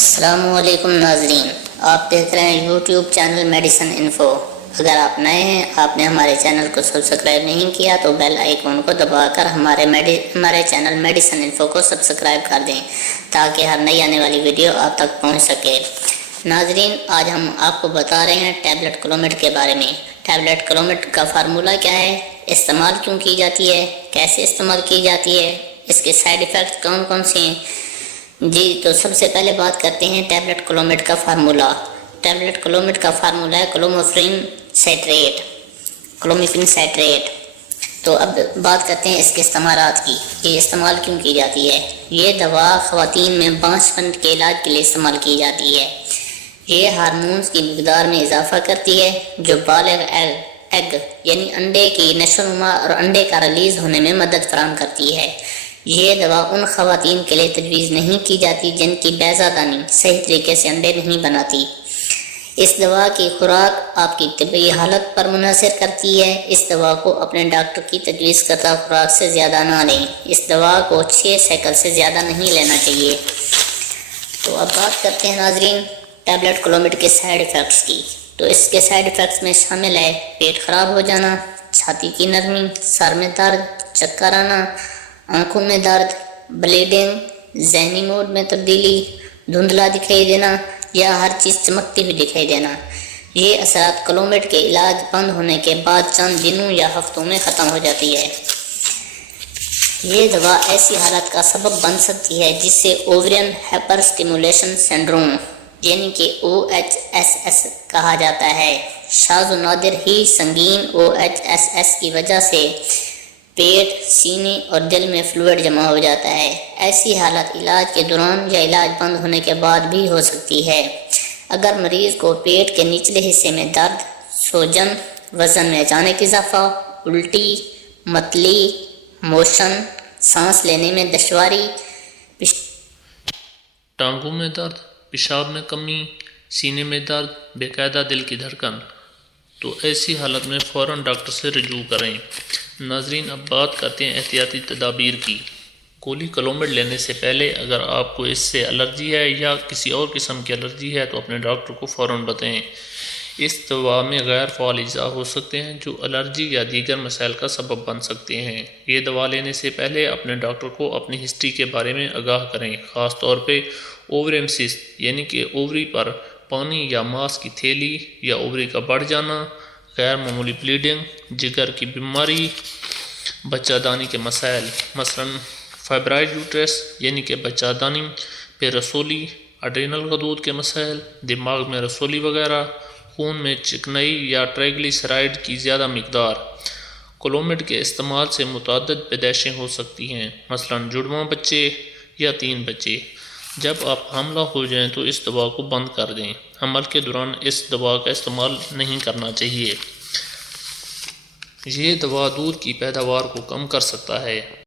السلام علیکم ناظرین، آپ دیکھ رہے ہیں یوٹیوب چینل میڈیسن انفو۔ اگر آپ نئے ہیں، آپ نے ہمارے چینل کو سبسکرائب نہیں کیا تو بیل آئیکن کو دبا کر ہمارے چینل میڈیسن انفو کو سبسکرائب کر دیں تاکہ ہر نئی آنے والی ویڈیو آپ تک پہنچ سکے۔ ناظرین، آج ہم آپ کو بتا رہے ہیں ٹیبلٹ کلومیٹ کے بارے میں۔ ٹیبلٹ کلومیٹ کا فارمولہ کیا ہے، استعمال کیوں کی جاتی ہے، کیسے استعمال کی جاتی ہے، اس کے سائیڈ ایفیکٹ کون کون سے ہیں۔ تو سب سے پہلے بات کرتے ہیں ٹیبلٹ کلومیٹ کا فارمولہ۔ ٹیبلٹ کلومیٹ کا فارمولہ ہے کلومیفین سائٹریٹ۔ تو اب بات کرتے ہیں اس کے استعمالات کی، یہ استعمال کیوں کی جاتی ہے۔ یہ دوا خواتین میں بانجھپن کے علاج کے لیے استعمال کی جاتی ہے۔ یہ ہارمونز کی مقدار میں اضافہ کرتی ہے جو بالغ ایگ یعنی انڈے کی نشو و نما اور انڈے کا ریلیز ہونے میں مدد فراہم کرتی ہے۔ یہ دوا ان خواتین کے لیے تجویز نہیں کی جاتی جن کی بیضہ دانی صحیح طریقے سے انڈے نہیں بناتی۔ اس دوا کی خوراک آپ کی طبی حالت پر منحصر کرتی ہے۔ اس دوا کو اپنے ڈاکٹر کی تجویز کردہ خوراک سے زیادہ نہ لیں۔ اس دوا کو 6 سائیکل سے زیادہ نہیں لینا چاہیے۔ تو اب بات کرتے ہیں ناظرین ٹیبلٹ کلومیٹ کے سائیڈ ایفیکٹس کی۔ تو اس کے سائیڈ ایفیکٹس میں شامل ہے پیٹ خراب ہو جانا، چھاتی کی نرمی، سر میں درد، چکر آنا، آنکھوں میں درد، بلیڈنگ، ذہنی موڈ میں تبدیلی، دھندلا دکھائی دینا یا ہر چیز چمکتی ہوئی دکھائی دینا۔ یہ اثرات کلومیٹ کے علاج بند ہونے کے بعد چند دنوں یا ہفتوں میں ختم ہو جاتی ہے۔ یہ دوا ایسی حالت کا سبب بن سکتی ہے جس سے اوورین ہائپر سٹیمولیشن سنڈروم یعنی کہ OHSS کہا جاتا ہے۔ شاذ و نادر ہی سنگین OHSS کی وجہ سے پیٹ، سینے اور دل میں فلوئڈ جمع ہو جاتا ہے۔ ایسی حالت علاج کے دوران یا علاج بند ہونے کے بعد بھی ہو سکتی ہے۔ اگر مریض کو پیٹ کے نچلے حصے میں درد، سوجن، وزن میں اچانک اضافہ، الٹی، متلی، موشن، سانس لینے میں دشواری، ٹانگوں میں درد، پیشاب میں کمی، سینے میں درد، بے قاعدہ دل کی دھڑکن، تو ایسی حالت میں فوراً ڈاکٹر سے رجوع کریں۔ ناظرین، اب بات کرتے ہیں احتیاطی تدابیر کی۔ گولی کلومیٹ لینے سے پہلے اگر آپ کو اس سے الرجی ہے یا کسی اور قسم کی الرجی ہے تو اپنے ڈاکٹر کو فوراً بتائیں۔ اس دوا میں غیر فعال اجزاء ہو سکتے ہیں جو الرجی یا دیگر مسائل کا سبب بن سکتے ہیں۔ یہ دوا لینے سے پہلے اپنے ڈاکٹر کو اپنی ہسٹری کے بارے میں آگاہ کریں، خاص طور پہ اوورین سسٹ یعنی کہ اووری پر پانی یا ماس کی تھیلی یا اووری کا بڑھ جانا، غیر معمولی بلیڈنگ، جگر کی بیماری، بچہ دانی کے مسائل مثلا فائبرائڈ یوٹرس یعنی کہ بچہ دانی پہ رسولی، اڈرینل غدود کے مسائل، دماغ میں رسولی وغیرہ، خون میں چکنائی یا ٹرائیگلیسرائڈ کی زیادہ مقدار۔ کلومیٹ کے استعمال سے متعدد پیدائشیں ہو سکتی ہیں، مثلا جڑواں بچے یا 3 بچے۔ جب آپ حاملہ ہو جائیں تو اس دوا کو بند کر دیں۔ حمل کے دوران اس دوا کا استعمال نہیں کرنا چاہیے۔ یہ دوا دودھ کی پیداوار کو کم کر سکتا ہے۔